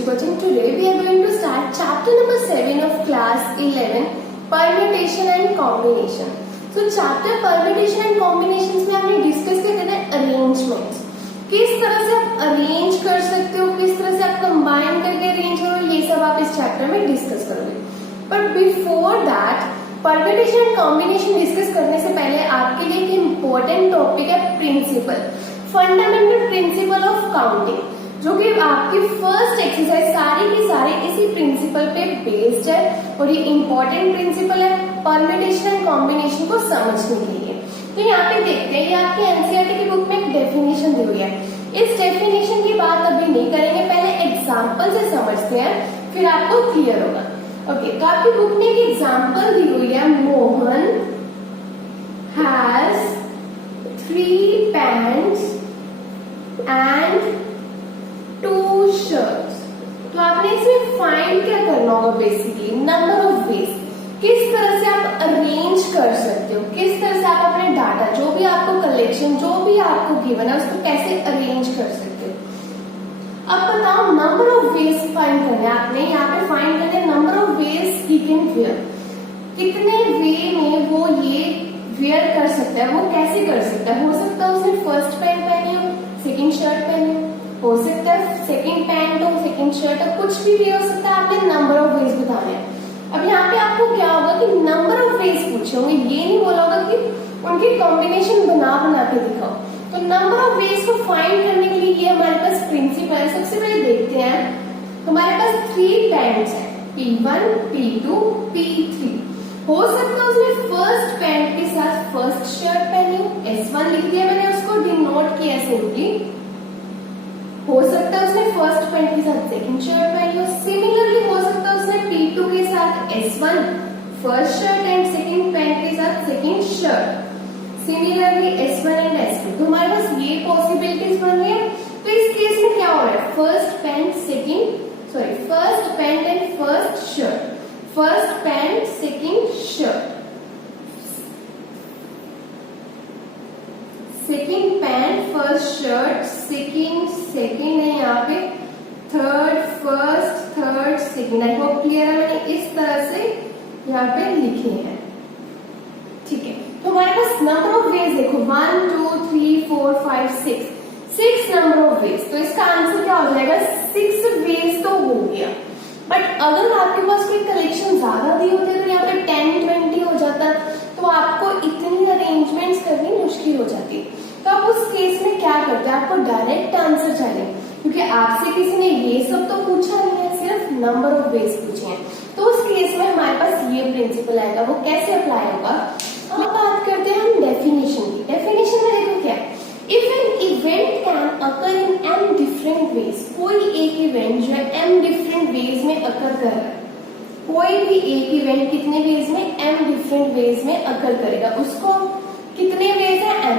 History Coaching. Today we are going to start chapter number 7 of class 11, Permutation and Combination. So chapter Permutation and Combinations में हमने discuss किया था arrangements, किस तरह से आप अरेंज कर सकते हो, किस तरह से आप कंबाइन करके अरेंज करो, ये सब आप इस चैप्टर में डिस्कस करोगे. But before that permutation and combination discuss करने से पहले आपके लिए एक इम्पोर्टेंट टॉपिक है principle, fundamental principle of counting, जो कि आपकी फर्स्ट एक्सरसाइज सारी की सारी इसी प्रिंसिपल पे बेस्ड है और ये इम्पोर्टेंट प्रिंसिपल है परम्यूटेशन एंड कॉम्बिनेशन को समझने के लिए. तो यहाँ पे देखते हैं, ये आपकी एनसीईआरटी की बुक में एक डेफिनेशन दी हुई है. इस डेफिनेशन की बात अभी नहीं करेंगे, पहले एग्जाम्पल से समझते हैं, फिर आपको क्लियर होगा. ओके, तो आपकी बुक में एक एग्जाम्पल दी हुई है, Mohan has 3 pants and 2 shirts. तो आपने इसमें फाइंड क्या करना होगा, बेसिकली नंबर ऑफ वेज, किस तरह से आप अरेंज कर सकते हो, किस तरह से आप अपने डाटा, जो भी आपको कलेक्शन, जो भी आपको गिवन है, उसको कैसे अरेंज कर सकते हो. अब बताओ, नंबर ऑफ वेज फाइंड करना है आपने. यहाँ पे फाइंड करना है number of ways he can wear, कितने वे में वो ये वेयर कर सकता है, वो कैसे कर सकता है. हो सकता है उसने फर्स्ट पैंट पहनी हो, सेकंड शर्ट पहनी हो सकता है सेकंड पैंट हो, सेकंड शर्ट हो, कुछ भी हो सकता है. आपने नंबर ऑफ वेज बताने हैं. अब यहाँ पे आपको क्या होगा कि नंबर ऑफ वेज पूछे होंगे, ये नहीं बोला होगा कि उनकी कॉम्बिनेशन बना के दिखाओ. तो नंबर ऑफ वेज को फाइंड करने के लिए ये हमारे पास प्रिंसिपल है. सबसे पहले देखते हैं, हमारे पास 3 पैंट्स है, P1, P2, P3. हो सकता है उसने फर्स्ट पैंट के साथ फर्स्ट शर्ट पहनी हो, S1 लिख दिया मैंने, उसको डिनोट किया सिंपली. हो सकता है उसने फर्स्ट पैंट के साथ सेकंड शर्ट पहनी हो. सिमिलरली हो सकता है उसने P2 के साथ S1 first shirt and second pant के साथ second shirt. Similarly S1 and S2. तो हमारे पास ये पॉसिबिलिटीज बन रही है. तो इस केस में क्या हो रहा है, first pant and first shirt, first pant second shirt, second pant first shirt, second है यहाँ पे, third first, third second. I hope clear है, मैंने इस तरह से यहाँ पे लिखे हैं. ठीक है, तो हमारे पास नंबर ऑफ वेज देखो 1 2 3 4 5 6 नंबर ऑफ वेज. तो इसका आंसर क्या हो जाएगा, 6 वेज तो हो गया. बट अगर आपके पास कोई कलेक्शन ज्यादा दी होते तो यहाँ पे 10-20 हो जाता, तो आपको इतनी अरेंजमेंट्स करनी मुश्किल हो जाती. तो आप उस केस में क्या करते हैं, आपको डायरेक्ट आंसर चाहिए, क्योंकि आपसे किसी ने ये सब तो पूछा नहीं है, सिर्फ नंबर ऑफ वेज पूछे हैं. तो उस केस में हमारे पास ये प्रिंसिपल आएगा. वो कैसे अप्लाई होगा, अब बात करते हैं हम डेफिनेशन की. डेफिनेशन में देखो क्या है, if an event can occur in m different ways, कोई एक इवेंट जो है m डिफरेंट वेज में अकर कर रहा है, कोई भी एक इवेंट कितने वेज में, m डिफरेंट वेज में अकर करेगा, उसको कितने वेज है, m.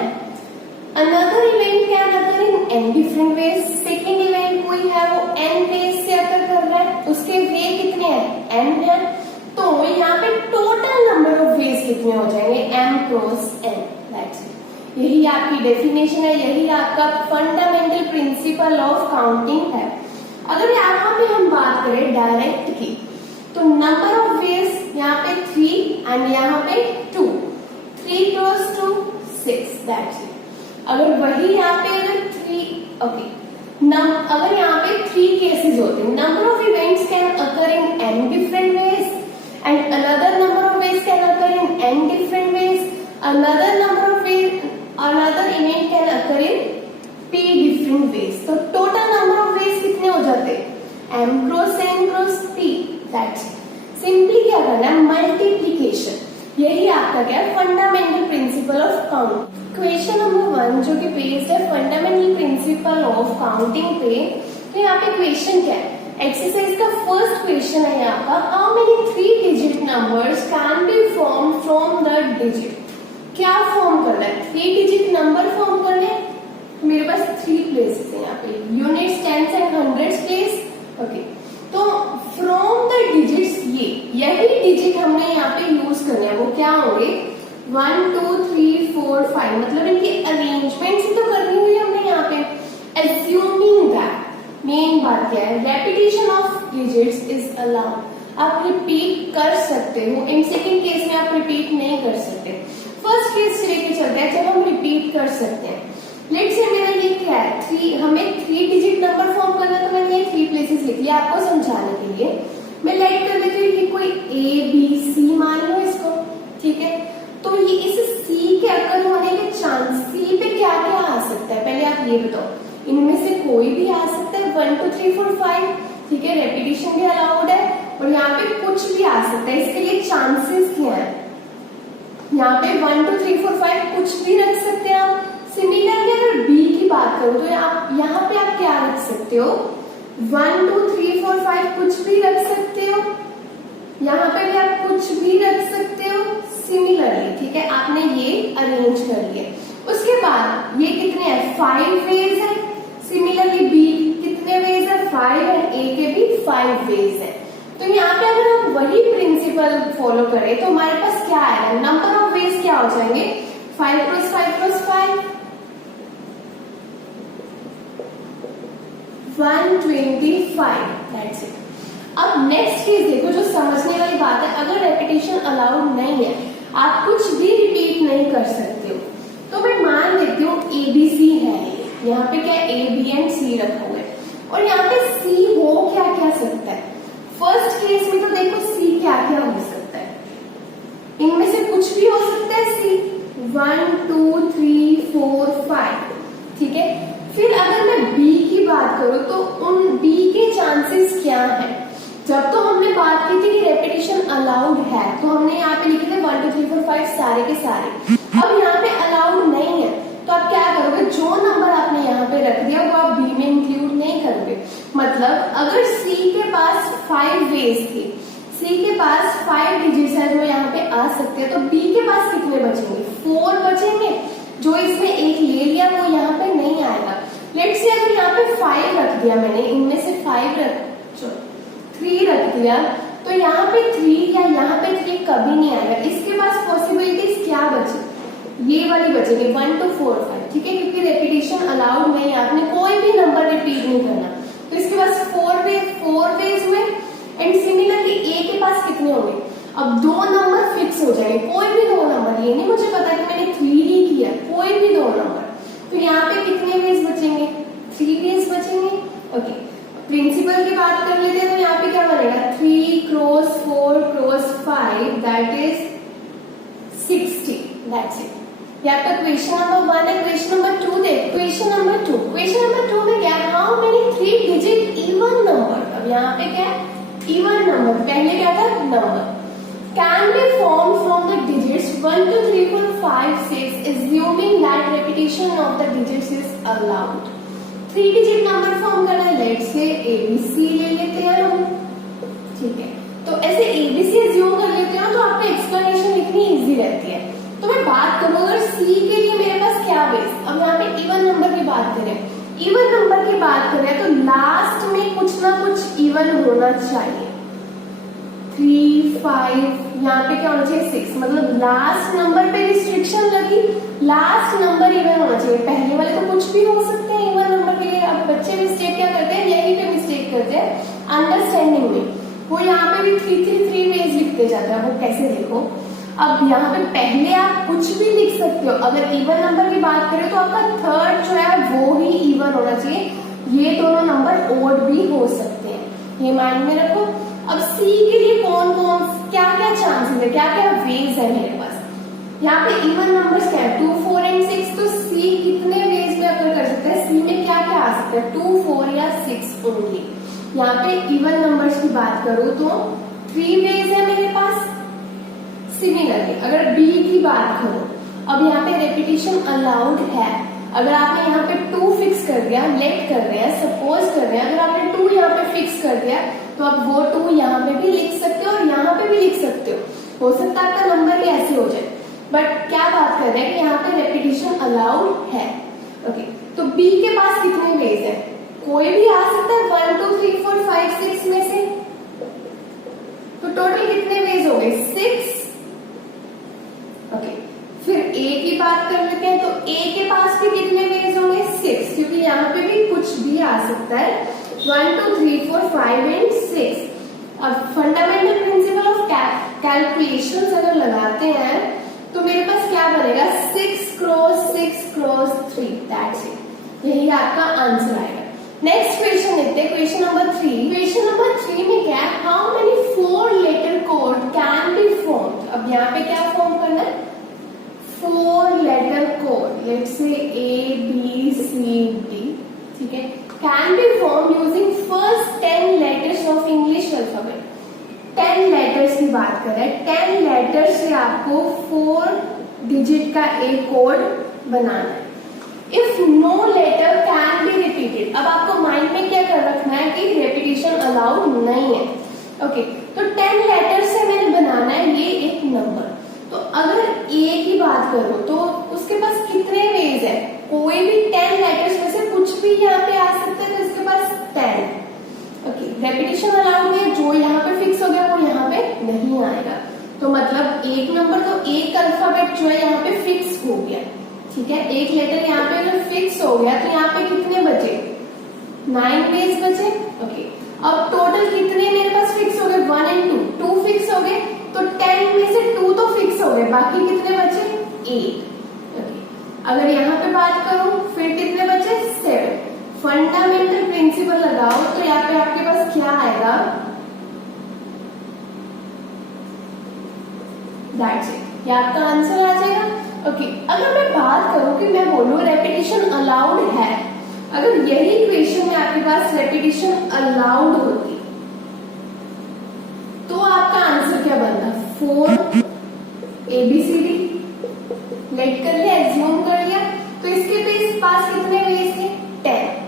Another event can occur in n different ways, second event कोई है वो n वेज से अकर कर रहा है, उसके वे कितने हैं, n है. तो यहाँ पे टोटल नंबर ऑफ वेज कितने हो जाएंगे, m cross n. That's it. यही आपकी डेफिनेशन है, यही आपका फंडामेंटल प्रिंसिपल ऑफ काउंटिंग है. अगर यहाँ पे हम बात करें डायरेक्ट की, तो नंबर ऑफ वेज यहाँ पे 3 एंड यहाँ पे 2, 3 क्रॉस 2 6. That's it. अगर वही यहाँ पे अगर 3 ओके, अगर यहाँ पे 3 केसेस होते हैं, number of events can occur in n different ways and another number of ways can occur in n different ways, another event can occur in p different ways. तो total number of ways कितने हो जाते हैं, m cross n cross p. That's it. Simply क्या करना है, multiplication. यही आपका क्या है, fundamental principle of count. Question number 1 जो कि बेस्ड है फंडामेंटल प्रिंसिपल ऑफ काउंटिंग पे. तो यहाँ पे क्वेश्चन क्या है, एक्सरसाइज का फर्स्ट क्वेश्चन है आपका, how many 3 digit numbers can be form from the digit. क्या फॉर्म करना है, 3 डिजिट नंबर फॉर्म करने. मेरे पास 3 प्लेसेस है यहाँ पे, units, tens and hundreds place. Okay, तो फ्रॉम द डिजिट्स, यही डिजिट हमने यहाँ पे यूज करने हैं. वो क्या होंगे, 1 2 3 4 5, मतलब इनकी अरेंजमेंट ही तो करनी हुई हमने यहाँ पे. एज्यूमिंग दैट मेन बात क्या है, repetition of digits is allowed, आप रिपीट कर सकते हो। इन सेकेंड केस में आप रिपीट नहीं कर सकते। फर्स्ट केस से लेके चलते हैं जब हम रिपीट कर सकते हैं। लेट्स से मेरा ये क्या है, 3, हमें 3 डिजिट नंबर फॉर्म करना, तो मैंने ये 3 प्लेसेस लिख लिया आपको समझाने के लिए। मैं लाइक कर लेती हूँ कि कोई A B C मान लो इसको, ठीक है। तो ये इस C के अकर होने के चांस, C पे क्या क्या आ सकता है पहले आप ये बताओ, इनमें से कोई भी आ सकता है, 1 2 3 4 5, ठीक है, रेपिटेशन भी अलाउड है और यहाँ पे कुछ भी आ सकता है। इसके लिए चांसेस क्या है, यहाँ पे 1 2 3 4 5 कुछ भी रख सकते हैं आप। सिमिलरली अगर B की बात करो तो आप यहाँ पे आप क्या रख सकते हो, 1 2 3 4 5 कुछ भी रख सकते हो, यहाँ पे भी आप कुछ भी रख सकते हो सिमिलरली, ठीक है। आपने ये अरेंज कर लिया। उसके बाद ये कितने हैं, 5 वेज है। सिमिलरली B कितने वेज है, 5 है, A के भी 5 वेज है। तो यहाँ पे अगर हम वही प्रिंसिपल फॉलो करें तो हमारे पास क्या आएगा, नंबर ऑफ वेज क्या हो जाएंगे, 5 + 5 + 5 125, दैट्स इट। अब नेक्स्ट केस देखो, जो समझने वाली बात है, अगर रेपिटेशन अलाउड नहीं है, आप कुछ भी रिपीट नहीं कर सकते हो, तो मैं मान लेती हूँ ABC है, यहाँ पे क्या A B and C रखा हुआ है और यहाँ पे C हो क्या क्या सकता है। फर्स्ट केस में तो देखो C क्या क्या हो सकता है, इनमें से कुछ भी हो सकता है C, 1 2 3 4 5, ठीक है। फिर अगर मैं B की बात करूं तो उन B के चांसेस क्या हैं, जब तो हमने बात की थी कि रेपिटेशन अलाउड है तो हमने यहाँ पे लिखे थे 1 2 3 4 5 सारे के सारे। अब यहाँ पे अलाउड नहीं है तो आप क्या करोगे, जो नंबर आपने यहाँ पे रख दिया वो आप B में इंक्लूड नहीं करोगे। मतलब अगर C के पास 5 वेज थे, C के पास 5 डिजिट्स है जो यहाँ पे आ सकते हैं, तो B के पास कितने बचेंगे, 4 बचेंगे। जो इसमें एक ले लिया वो यहाँ पे नहीं आएगा। लेट्स से अगर यहाँ पे 5 रख दिया मैंने, इनमें से 3 रख दिया, तो यहाँ पे 3 या यहाँ पे 3 कभी नहीं आएगा। इसके पास पॉसिबिलिटीज क्या बचे, ये वाली बचेगी 1 2 4 5, ठीक है, क्योंकि रेपिटेशन अलाउड नहीं है, आपने कोई भी नंबर रिपीट नहीं करना। तो इसके पास 4 वेज हुए। एंड सिमिलरली A के पास कितने होंगे, अब 2 नंबर फिक्स हो जाएंगे, कोई भी 2 नंबर, ये नहीं मुझे पता कि मैंने 3 ही किया, कोई भी 2 नंबर। तो यहाँ पे कितने वेज बचेंगे, 3 वेज बचेंगे। ओके, प्रिंसिपल की बात कर लेते हैं तो यहाँ पे क्या बनेगा, 3 × 4 × 5 दैट इज 60, दैट्स इट। यहाँ पे क्वेश्चन नंबर 1 है। क्वेश्चन नंबर 2 देख, क्वेश्चन नंबर 2 में क्या है, how many 3 digit even number. अब यहाँ पे क्या है, इवन नंबर, पहले क्या था, number can be formed from the digits 1 2 3 4 5 6 assuming that repetition of the digits is allowed। 3 digit number form करना है, लेट्स से ABC ले लेते हैं हम, ठीक है। तो ऐसे ABC एज्यूम कर लेते हैं तो आपको एक्सप्लेनेशन लिखनी इजी रहती है। तो मैं बात करूं अगर C के लिए मेरे पास क्या बेस, अब यहाँ पे इवन नंबर की बात करें, इवन नंबर की बात करें तो लास्ट में कुछ ना कुछ इवन होना चाहिए। 3 5, यहाँ पे क्या होना चाहिए, 6, मतलब लास्ट नंबर पे रिस्ट्रिक्शन लगी, लास्ट नंबर इवन होना चाहिए। पहले वाले तो कुछ भी हो सकते हैं इवन नंबर के लिए। अब बच्चे मिस्टेक क्या करते हैं, यही पे मिस्टेक करते हैं अंडरस्टैंडिंग में, वो यहाँ पे भी 3 3 3 वेज लिखते जाते हैं। वो कैसे, देखो अब यहाँ पे पहले आप कुछ भी लिख सकते हो। अगर इवन नंबर की बात करें तो आपका थर्ड जो है वो ही इवन होना चाहिए, ये दोनों नंबर ओड भी हो सकते हैं, ये माइंड में रखो। अब C के लिए कौन कौन क्या क्या चांसेस है, क्या क्या वेज है मेरे पास। यहाँ पे इवन नंबर्स क्या है, 2 4 एंड 6, तो C कितने वेज में अगर कर सकते हैं, C में क्या क्या आ सकता है, 2 4 या 6 ओनली। यहाँ पे इवन नंबर्स की बात करूं तो 3 वेज है मेरे पास। सिमिलरली अगर B की बात करो, अब यहाँ पे रेपिटेशन अलाउड है, अगर आपने यहाँ पे 2 फिक्स कर दिया, लेट कर रहे हैं, सपोज कर रहे हैं, अगर आपने 2 यहाँ पे फिक्स कर दिया तो आप वो 2 यहाँ पे भी लिख सकते हो और यहाँ पे भी लिख सकते हो सकता है आपका नंबर भी ऐसे हो जाए। बट क्या बात कर रहे हैं कि यहाँ पे रेपिटेशन अलाउड है। ओके, तो B के पास कितने वेज है, कोई भी आ सकता है 1 2 3 4 5 6 में से, तो टोटल कितने वेज हो गए, 6। ओके, फिर A की बात कर लेते हैं, तो A के पास भी कितने वेज होंगे, 6, क्योंकि यहाँ पे भी कुछ भी आ सकता है। 1 2 3 4 5 एंड 6। अब फंडामेंटल प्रिंसिपल ऑफ कैलकुलेशंस अगर लगाते हैं तो मेरे पास क्या बनेगा, 6 क्रॉस 3, दैट्स इट। यही आपका आंसर आएगा। नेक्स्ट क्वेश्चन देखते हैं, क्वेश्चन नंबर 3। क्वेश्चन नंबर 3 में क्या है, how many 4 letter code can be formed. अब यहाँ पे क्या फॉर्म करना है, 4 letter code, let's say ABCD, ठीक है, can be form using first 10 letters of English alphabet. 10 letters की बात कर रहे हैं, 10 लेटर्स से आपको 4 डिजिट का एक कोड बनाना है। If no letter can be repeated, अब आपको माइंड में क्या कर रखना है कि रेपिटेशन अलाउड नहीं है। ओके, तो 10 लेटर से मैंने बनाना है ये एक नंबर। तो अगर ए की बात करो तो उसके पास कितने वेज है, कोई भी 10 लेटर्स में से कुछ भी यहाँ पे आ सकता है, तो इसके पास 10। ओके, रेपिटेशन अलाउड है, जो यहाँ पे फिक्स हो गया वो यहाँ पे नहीं आएगा। तो मतलब एक नंबर, तो एक अल्फाबेट जो है यहाँ पे फिक्स हो गया, ठीक है, एक लेटर यहाँ पे अगर फिक्स हो गया तो यहाँ पे कितने बचे, 9 वेज बचे। ओके, अब टोटल कितने मेरे पास फिक्स हो गए, 1 एंड 2 फिक्स हो गए, तो 10 में से 2 तो फिक्स हो गए, बाकी कितने बचे, 8। ओके, अगर यहाँ पे बात करूं फिर कितने बचे, 7। फंडामेंटल प्रिंसिपल लगाओ तो यहाँ पे आपके पास क्या आएगा, दैट्स इट, ये आपका आंसर आ जाएगा। ओके, अगर मैं बात करूं कि मैं बोलूं रेपिटेशन अलाउड है, अगर यही क्वेश्चन में आपके पास रेपिटेशन अलाउड होती तो आपका आंसर क्या बनता, 4 ABCD, लेट कर लिया, एज्यूम कर लिया, तो इसके पास कितने वेज थे, 10।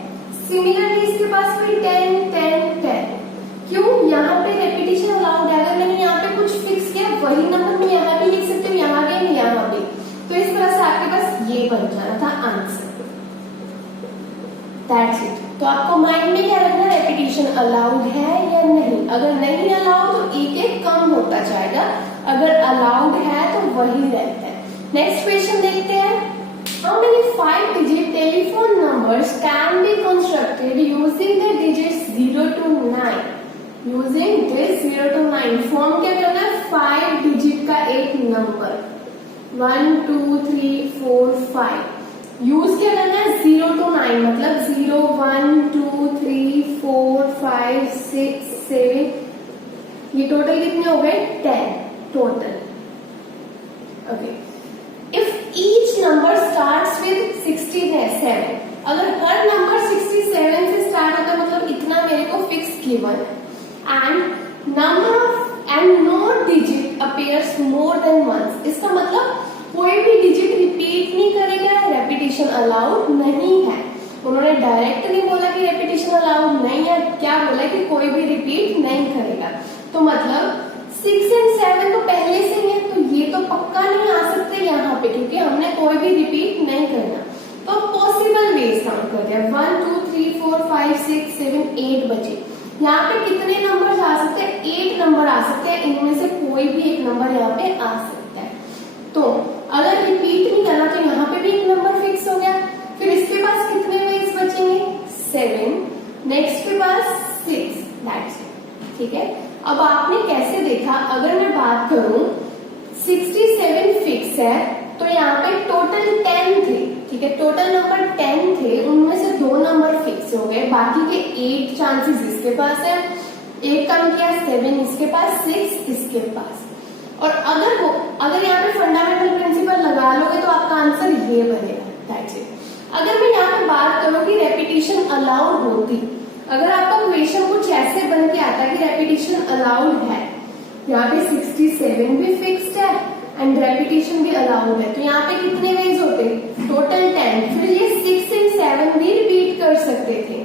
सिमिलरली इसके पास भी 10। क्यों, यहाँ पे रेपिटेशन अलाउड है, अगर मैंने यहाँ पे कुछ फिक्स किया वही नंबर मैं यहाँ भी लिख सकती हूँ, यहाँ भी यहाँ भी, तो इस तरह से आपके पास ये बन जाना था आंसर, दैट्स इट। तो आपको माइंड में क्या रखना, रेपिटेशन अलाउड है या नहीं, अगर नहीं अलाउड तो एक कम होता जाएगा, अगर अलाउड है तो वही रहता है। नेक्स्ट क्वेश्चन देखते हैं, how many 5 digit telephone numbers can be constructed using the digits 0 to 9। Using this 0 to 9 form क्या करना है, 5 डिजिट का एक नंबर, 1 2 3 4 5, यूज क्या करना है, 0 to 9, मतलब 0 1 2 3 4 5 6 7, ये टोटल कितने हो गए, 10 total. Okay, if each number starts with 67, अगर हर नंबर 67 से स्टार्ट होता है मतलब इतना मेरे को फिक्स गिवन है, and number of and no digit appears more than once, इसका मतलब कोई भी डिजिट रिपीट नहीं करेगा, रेपिटेशन अलाउड नहीं है। उन्होंने डायरेक्ट नहीं बोला कि रेपिटेशन अलाउड नहीं है, क्या बोला कि कोई भी रिपीट नहीं करेगा, तो मतलब 6 और 7 तो पहले से ही है, तो ये तो पक्का नहीं आ सकते यहाँ पे, क्योंकि हमने कोई भी रिपीट नहीं करना। तो पॉसिबल वेज काउंट करते हैं, 1 2 3 4 5 6 7 8 बचे, यहाँ पे कितने नंबर आ सकते हैं, 8 नंबर आ सकते हैं, इनमें से कोई भी एक नंबर यहाँ पे आ सकता है। तो अगर रिपीट नहीं करना तो यहाँ पे भी एक नंबर फिक्स हो गया, फिर इसके पास कितने वेज बचेंगे, 7, नेक्स्ट के पास 6, दैट्स इट, ठीक है। अब आपने कैसे देखा, अगर मैं बात करूं 67 फिक्स है तो यहाँ पे टोटल 10 थे, ठीक है, टोटल नंबर 10 थे, उनमें से 2 नंबर फिक्स हो गए, बाकी के 8 चांसेस इसके पास है, 8 कम किया 7 इसके पास, 6 इसके पास। और अगर यहाँ पे फंडामेंटल प्रिंसिपल लगा लोगे तो आपका आंसर ये बनेगा, दैट्स इट। अगर मैं यहाँ पे बात करूँ कि रेपिटेशन अलाउड होती, अगर आपका क्वेश्चन कुछ ऐसे बन के आता कि रेपिटेशन अलाउड है, यहाँ पे 67 भी फिक्स्ड है एंड रेपिटेशन भी अलाउड है, तो यहाँ पे कितने वेज होते, टोटल 10, फिर ये 6 और 7 भी रिपीट कर सकते थे,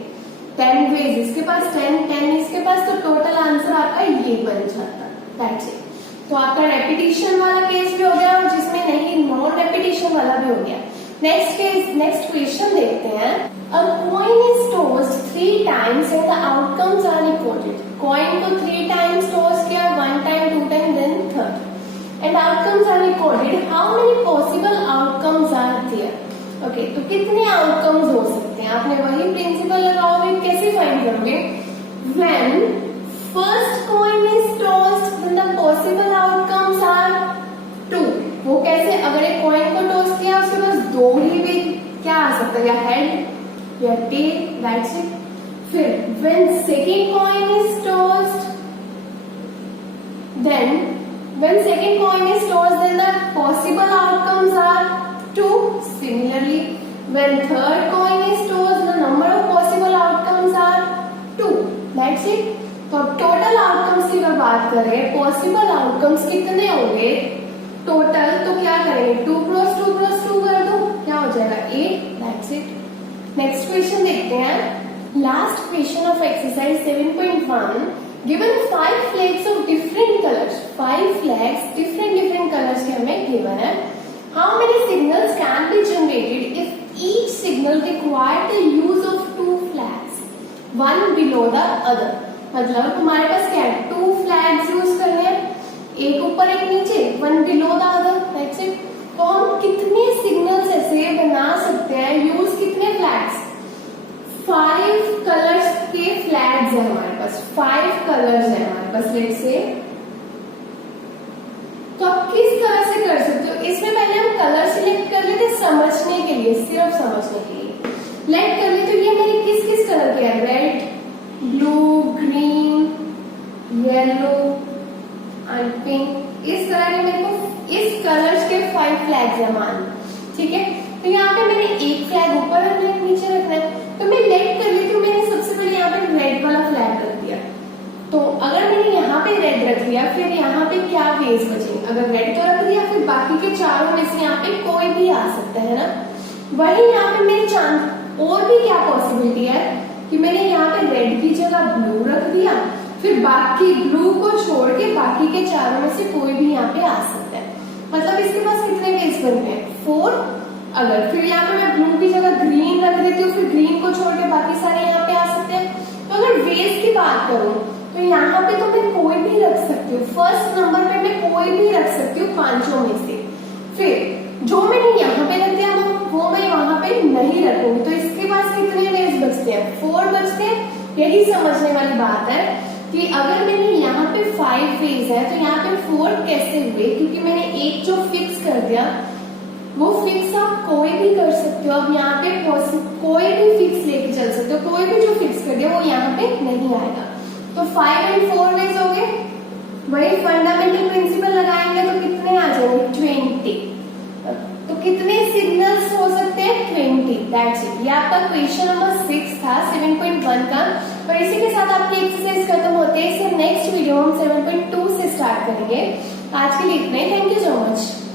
10 वेज इसके पास, 10 इसके पास, तो टोटल आंसर आपका ये बन जाता, दैट्स इट। तो आपका रेपिटेशन वाला केस भी हो गया और जिसमें नहीं नॉन रेपिटेशन वाला भी हो गया। नेक्स्ट क्वेश्चन देखते हैं, a coin is tossed 3 times and the outcomes are recorded। Coin को 3 times toss किया, 1 time 2 time then 3rd, and outcomes are recorded, how many possible outcomes are there। Okay, तो कितने आउटकम्स हो सकते हैं, आपने वही प्रिंसिपल लगाओगे, कैसे फाइंड करोगे, first coin is tossed then the possible outcomes are 2। वो कैसे? अगर एक कॉइन को टॉस किया उसके पास 2 ही भी क्या आ सकता है, या हेड या टेल, दैट्स इट। फिर when second coin is tossed when second coin is tossed then the possible outcomes are 2. Similarly, when third coin is tossed the number of possible outcomes are 2. That's it. तो अब total outcomes की अगर बात करें, possible outcomes कितने होंगे total, तो क्या करेंगे 2 क्रॉस 2 क्रॉस 2 कर दो, क्या हो जाएगा 8। That's it. नेक्स्ट क्वेश्चन देखते हैं। Last question of exercise 7.1 given 5 flags of different colors, 5 flags different colors के हमें given है। How many signals can be generated if each signal require the use of 2 flags, one below the other? मतलब तुम्हारे पास क्या है, 2 flags use करने हैं, एक ऊपर एक नीचे, one below the other, that's it। तो हम कितने सिग्नल्स ऐसे बना सकते हैं, यूज कितने फ्लैग्स? 5 कलर्स के फ्लैग्स है हमारे पास, 5 कलर्स है हमारे पास लेट्स से। तो आप किस तरह से कर सकते हो, इसमें पहले हम कलर सिलेक्ट कर लेते समझने के लिए, सिर्फ समझने के लिए लेट कर लेते। ये मेरे किस किस कलर के है, red, blue, green, yellow and pink. इस तरह के मेरे को इस कलर्स के 5 फ्लैग्स है मान, ठीक है। तो यहाँ पे मैंने एक फ्लैग ऊपर रखना है, नीचे रखना है, तो मैं लेट कर लेती हूँ। मैंने सबसे पहले यहाँ पे रेड वाला फ्लैग रख दिया, तो अगर मैंने यहाँ पे रेड रख दिया फिर यहाँ पे क्या वेज बचेंगे? अगर रेड तो रख दिया फिर बाकी के चारों में से यहाँ पे कोई भी आ सकता है ना। वही यहाँ पे मेरी चांस और भी क्या पॉसिबिलिटी है कि मैंने यहाँ पे रेड की जगह ब्लू रख दिया, फिर बाकी ब्लू को छोड़ के बाकी के चारों में से कोई भी यहाँ पे आ सकता है। मतलब इसके पास कितने वेज बनते हैं? 4। अगर फिर यहाँ पे मैं ब्लू की जगह ग्रीन रख देती हूँ, फिर ग्रीन को छोड़ के बाकी सारे यहाँ पे आ सकते हैं। तो अगर वेज की बात करूँ तो यहाँ पे तो मैं कोई भी रख सकती हूँ, फर्स्ट नंबर पे मैं कोई भी रख सकती हूँ 5 में से। फिर जो मैंने यहाँ पे रख दिया वो मैं वहां पे नहीं रखूंगी, तो इसके पास कितने वेज बचते हैं? 4 बचते हैं। यही समझने वाली बात है कि अगर मैंने यहाँ पे 5 वेज है तो यहाँ पे 4 कैसे हुए, क्योंकि मैंने एक जो फिक्स कर दिया वो फिक्स आप कोई भी कर सकते हो। अब यहाँ पे कोई भी फिक्स लेके चल सकते हो, कोई भी जो फिक्स कर दिया वो यहाँ पे नहीं आएगा। तो 5 और 4 वेज हो गए। वही फंडामेंटल प्रिंसिपल लगाएंगे तो कितने आ जाएंगे? 20। तो कितने सिग्नल्स हो सकते हैं? 20। That's it. ये आपका क्वेश्चन नंबर 6 था 7.1 का। और इसी के साथ आपकी एक्सरसाइज खत्म होते हैं। इससे नेक्स्ट वीडियो हम 7.2 से स्टार्ट करेंगे। आज के लिए इतना ही। Thank you so much.